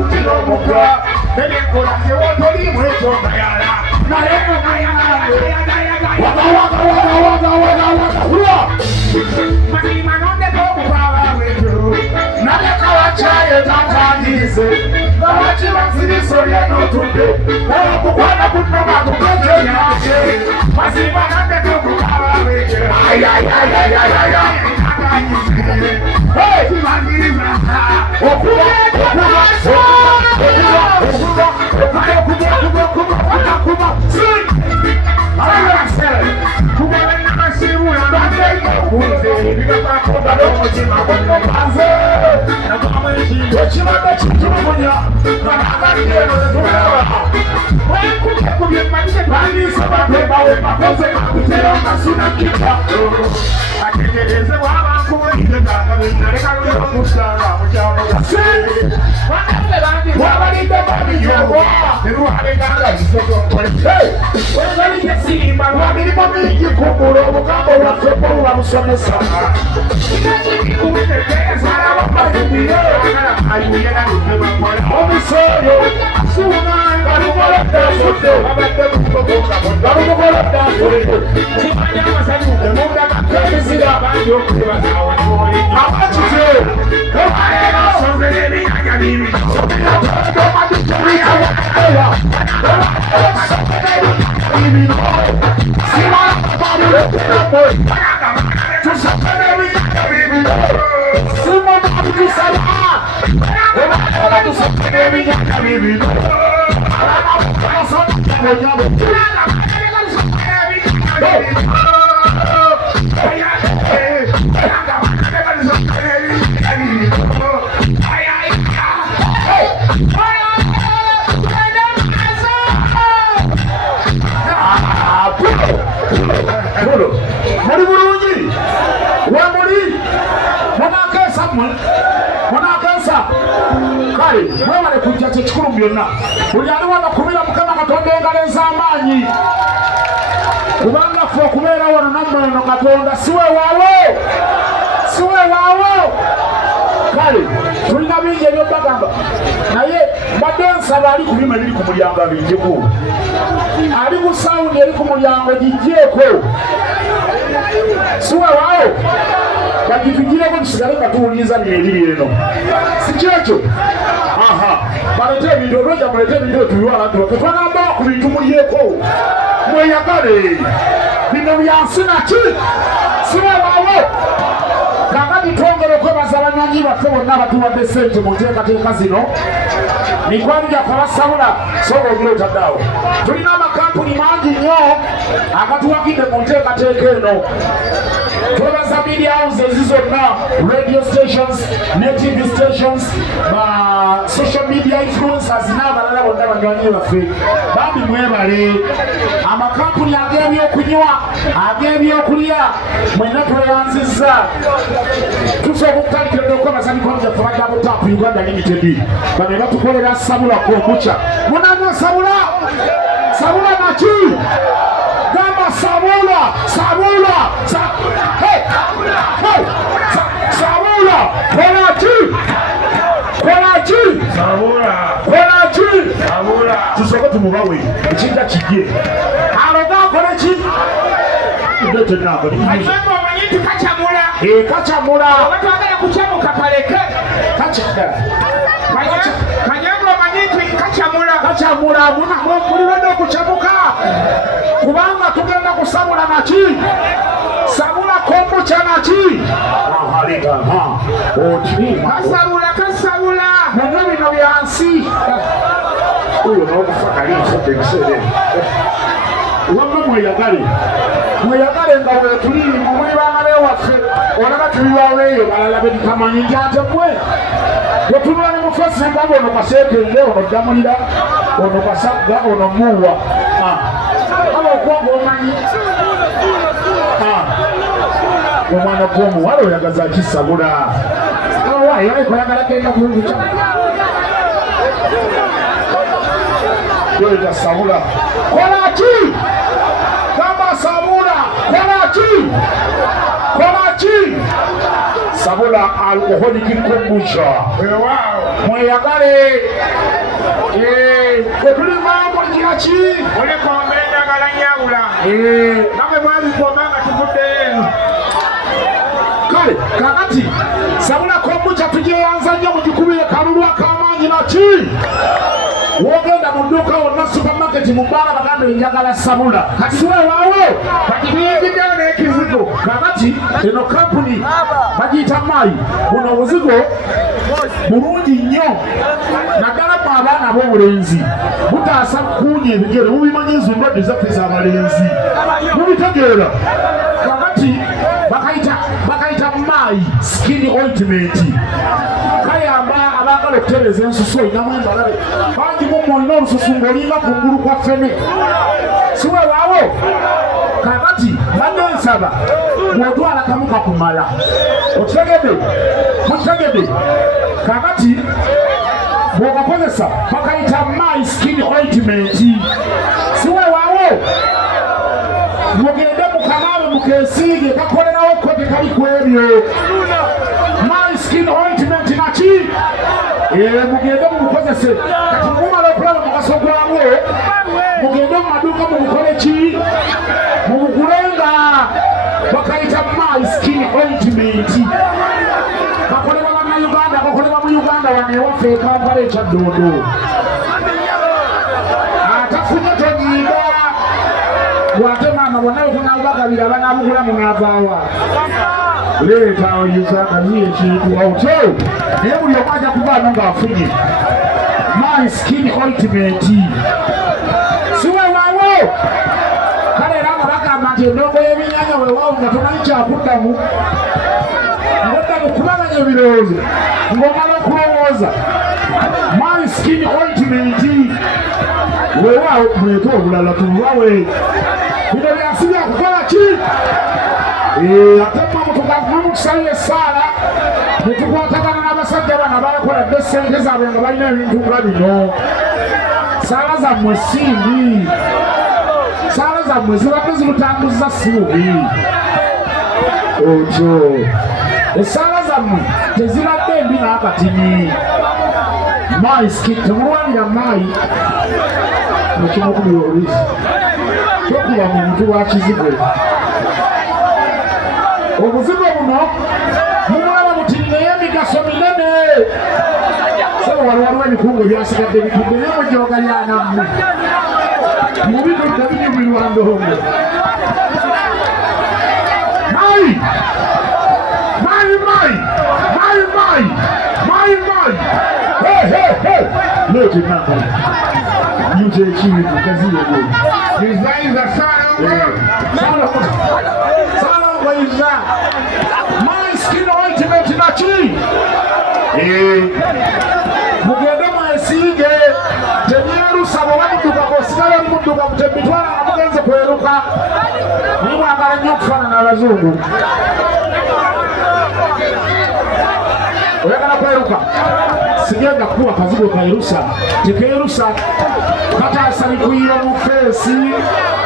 kutilo mukwa Bebe kola se wotoli mwecho ngayala Naleko ngayala Waka Mani manonde koku pawa wetu Naleka wachaye tantandize Nawachi masiriso ya notupe Nawa kukwana kutnoma kukote nyache Masi manonde koku pawa wetu Ay Hey! Mwana kuja chikuru byonna ulyaliwo nakubira mukama Katonda engalo ez'amaanyi kubanga ffe okubeera wano nammwe eno Katonda siwe waawo kale tulina bingi ebyobagamba naye mbadde nsaba ali ku bima ebiri ku mulyango abingiku ali ku sawundi eri ku mulyango gijjeeko siwe waawo bagitugireko tusigale nga tuwuliriza bino ebiri eno si kyekyo balete ebintu olwejja mulete ebintu etubiwala tetwagamba ku bintu mulyeko mweyagale bino byansi naki siwe waawo kakati twongere okwebaza abanywanyi baffe bonna abatuwadde ssente mu nteekateeka zino mikwano gyaffe abasabula soba ogire otaddeawo tulina amakampuni mangi nnyo agatuwagidde mu nteekateeka eno twebaza media houses zonna radio stations ne TV stations social media influencers n'abalala bonna banywanyi baffe bambi mwebale amakampuni ag'ebyokunywa ag'ebyokulya mwenna tweyanzizza tusooka okutandikira okwebaza mikono gyaffe badde abo Tap Uganda Limited bano batukolera sabula kw'okuca munanywa sabula naki gamba sabula tusooke tumubawe ekinta kijje aloga akole ki kacamula twagala kucamuka kaleke kanyango omanyi kacamula mulibadde okucamuka kubanga tugenda kusabula naki sabula kombucha naki kasabula mwenye bino byansi uyo n'okufakali nsodde ebiseere wamma mweyagale nga wetuli muli baana bewaffe olaba tubibawo eyo balala bedikamanyi njante mwe wetunula ne mufesi ngabo ono kaseekende ono ddamulira ono kasagga ono muwa aba okuwaga omanyi omwana gw'omuwala oyagaza kisabula awaye ayikoyagala genda kulunguca kweta sabula kolaki gamba sabula kolaki sabula alcoholic kombucha mweyagale bwetulimamu kiraki Olikombe njagala nyawula. Namwe mwabikoma nga tuvudde eno. kale kakati sabula kombucha tujeyanza nnyo mugikubire kalulu ak'amaanyi naki wogenda mu dduuka wonna supamaketi mu bbaala bagambe njagala sabula kati siwewaawo Kati tuyingiddeo n'ekizigo. kakati eno kampuni bagiyita mayi buno obuzigo bulungi nnyo naddala mu abaana ab'obulenzi butaasa kuunya ebigere mubimanyi ezo ndwadde zaffe z'abalenzi mubitegeera kakati bakayita mayi skin ointment kayamba abaagala okutereeza ensusu olinamu embalabe bangi mumwe olina olususu ng'olinga ku ngulu kwa ffene siwewaawo kakati badde nsaba bw'otwala kamu kakumala okitegedde mukitegedde kakati bw'okakozesa bakayita mayi skin ointment siwewaawo mugende mukanaabe mukeesiige kakolerawo ko tekali ku ebyo my skin ointment naki mugende mumukozese kati mumala okulaba mugaso gwamwe mugende mu maduuka mumukole ki mumugulenga bakayita my skin ointment bakolebwa bannayuganda bakolebwa mu uganda wano ewaffe ekampala ekyaddondo atafunye tonyiiga wate maama bonna betunabagabira banabugula munavaawa leeta oyuza kaziye ekintu otyo naye buli omu ajja kuvaano ng'afunye my skin ointment siwewaawo kale era nga bagamba nti endongo y'ebyenyanja weewaawo nga tomanyi kyakuddamu ngoddamu kubaganya ebirowoozo ng'omala okulowooza my skin ointment weewaawo muleete obulala tulwawe bino byasibya kukola ki ate mutugamukusala essaala netukwatagana n'abasajja bana bakoladde sente zaabwe nga balina ebintu nga bino saala zammwe simbi saala zammwe zibadde zibutambuza sibubi otyo essaala zammwe tezibadde mbi n'akatini mayi skin temulwanira mayi ekimukubira oluzi tokuba mu muntu wa kizigo obuzigo buno mumulaba muti naye emigaso minene sebo waliwo ebikungu ebyasigadde bitudde naye mujoogalyanamu mubitudde binyumirwa ndongo mayi leete namba yute ekintu kaziyego Izaiza salongoiza my skin ointment naki mugende mwesiige temyerusa bwoba mudduka kosigala mudduka mutebitwala nga mugenze kweruka naye mwagala nnyo okufaanana abazungu oyagala kweruka sigenda kuwa kazigo kairusa tekeerusa kataasa bikuyira mu feesi